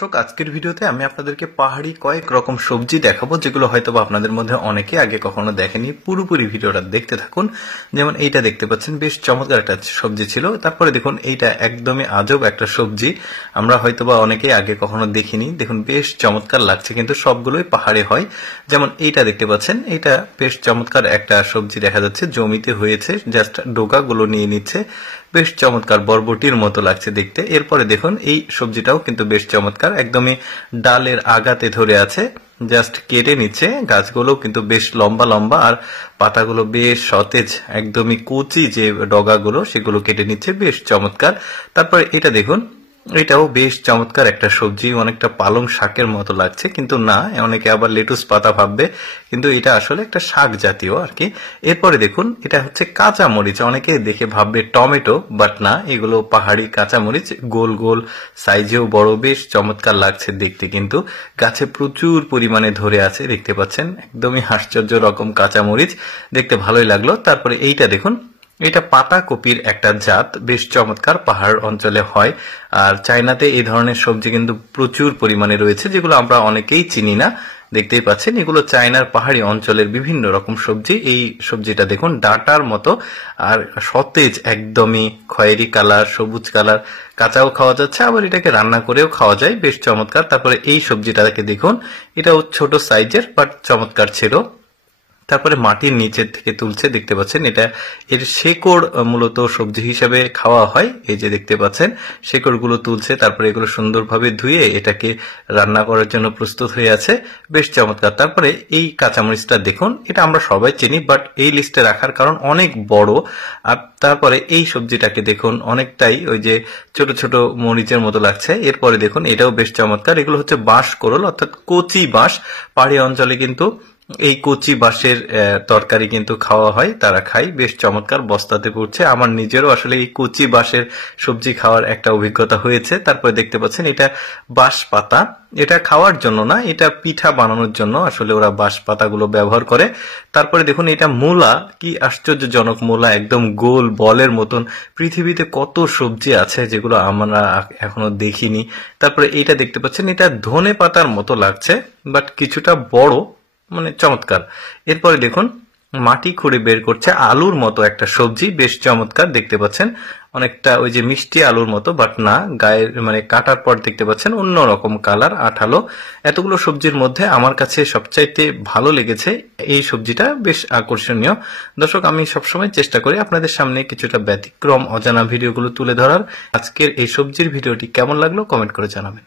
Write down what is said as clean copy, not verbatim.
দর্শক, আজকের ভিডিওতে আমি আপনাদেরকে পাহাড়ি কয়েক রকম সবজি দেখাবো যেগুলো হয়তো আপনাদের মধ্যে অনেকে আগে কখনো দেখেনি। পুরোপুরি ভিডিওটা দেখতে থাকুন। যেমন এইটা দেখতে পাচ্ছেন, বেশ চমৎকার একটা সবজি ছিল। তারপরে দেখুন এইটা একদমই আজব একটা সবজি, আমরা হয়তোবা অনেকেই আগে কখনো দেখিনি। দেখুন বেশ চমৎকার লাগছে, কিন্তু সবগুলোই পাহাড়ে হয়। যেমন এইটা দেখতে পাচ্ছেন, এইটা বেশ চমৎকার একটা সবজি দেখা যাচ্ছে, জমিতে হয়েছে, জাস্ট ডোকাগুলো নিয়ে নিচ্ছে। বেশ চমৎকার বরবটির মতো লাগছে দেখতে। এরপরে দেখুন এই সবজিটাও কিন্তু বেশ চমৎকার, একদমই ডালের আগাতে ধরে আছে, জাস্ট কেটে নিচ্ছে। গাছগুলো কিন্তু বেশ লম্বা লম্বা, আর পাতাগুলো বেশ সতেজ, একদমই কচি যে ডগাগুলো সেগুলো কেটে নিচ্ছে, বেশ চমৎকার। তারপরে এটা দেখুন, এটাও বেশ চমৎকার একটা সবজি, অনেকটা পালং শাকের মতো লাগছে, কিন্তু না, অনেকে আবার লেটুস পাতা ভাববে, কিন্তু এটা আসলে একটা শাক জাতীয় আর কি। এরপরে দেখুন এটা হচ্ছে কাঁচা মরিচ, অনেকে দেখে ভাববে টমেটো, বাট না, এগুলো পাহাড়ি কাঁচা মরিচ, গোল গোল সাইজেও বড়, বেশ চমৎকার লাগছে দেখতে। কিন্তু গাছে প্রচুর পরিমাণে ধরে আছে, দেখতে পাচ্ছেন, একদমই আশ্চর্য রকম কাঁচা মরিচ, দেখতে ভালোই লাগলো। তারপরে এইটা দেখুন, এটা পাতা কপির একটা জাত, বেশ চমৎকার, পাহাড় অঞ্চলে হয়। আর চায়নাতে এই ধরনের সবজি কিন্তু প্রচুর পরিমাণে রয়েছে, যেগুলো আমরা অনেকেই চিনি না। দেখতেই পাচ্ছেন, এগুলো চায়নার পাহাড়ি অঞ্চলের বিভিন্ন রকম সবজি। এই সবজিটা দেখুন ডাঁটার মতো, আর সতেজ, একদমই খয়েরি কালার, সবুজ কালার, কাঁচাও খাওয়া যাচ্ছে, আবার এটাকে রান্না করেও খাওয়া যায়, বেশ চমৎকার। তারপরে এই সবজিটাকে দেখুন, এটাও ছোট সাইজের, বাট চমৎকার ছিল। তারপরে মাটির নিচের থেকে তুলছে, দেখতে পাচ্ছেন, এটা এর শেকড় মূলত সবজি হিসাবে খাওয়া হয়। এই যে দেখতে পাচ্ছেন শেকড়গুলো তুলছে, তারপরে এগুলো সুন্দরভাবে ধুয়ে এটাকে রান্না করার জন্য প্রস্তুত হয়ে আছে, বেশ চমৎকার। তারপরে এই কাঁচামরিচটা দেখুন, এটা আমরা সবাই চিনি, বাট এই লিস্টে রাখার কারণ অনেক বড়। আর তারপরে এই সবজিটাকে দেখুন, অনেকটাই ওই যে ছোট ছোট মরিচের মতো লাগছে। এরপরে দেখুন এটাও বেশ চমৎকার, এগুলো হচ্ছে বাঁশ কোরল, অর্থাৎ কচি বাঁশ। পাহাড়ি অঞ্চলে কিন্তু এই কচি বাঁশের তরকারি কিন্তু খাওয়া হয়, তারা খায়, বেশ চমৎকার, বস্তাতে পড়ছে। আমার নিজেরও আসলে এই কচি বাঁশের সবজি খাওয়ার একটা অভিজ্ঞতা হয়েছে। তারপরে দেখতে পাচ্ছেন এটা বাঁশ পাতা, এটা খাওয়ার জন্য না, এটা পিঠা বানানোর জন্য আসলে ওরা বাঁশ পাতাগুলো ব্যবহার করে। তারপরে দেখুন এটা মূলা, কি আশ্চর্যজনক মূলা, একদম গোল বলের মতন। পৃথিবীতে কত সবজি আছে যেগুলো আমরা এখনো দেখিনি। তারপরে এইটা দেখতে পাচ্ছেন, এটা ধনে পাতার মতো লাগছে, বাট কিছুটা বড়, মানে চমৎকার। এরপরে দেখুন মাটি খুঁড়ে বের করছে আলুর মতো একটা সবজি, বেশ চমৎকার, দেখতে পাচ্ছেন, অনেকটা ওই যে মিষ্টি আলুর মতো, বাট না, গায়ের মানে কাটার পর দেখতে পাচ্ছেন অন্যরকম কালার, আঠালো। এতগুলো সবজির মধ্যে আমার কাছে সবচাইতে ভালো লেগেছে এই সবজিটা, বেশ আকর্ষণীয়। দর্শক, আমি সবসময় চেষ্টা করি আপনাদের সামনে কিছুটা ব্যতিক্রম অজানা ভিডিওগুলো তুলে ধরার। আজকের এই সবজির ভিডিওটি কেমন লাগলো কমেন্ট করে জানাবেন।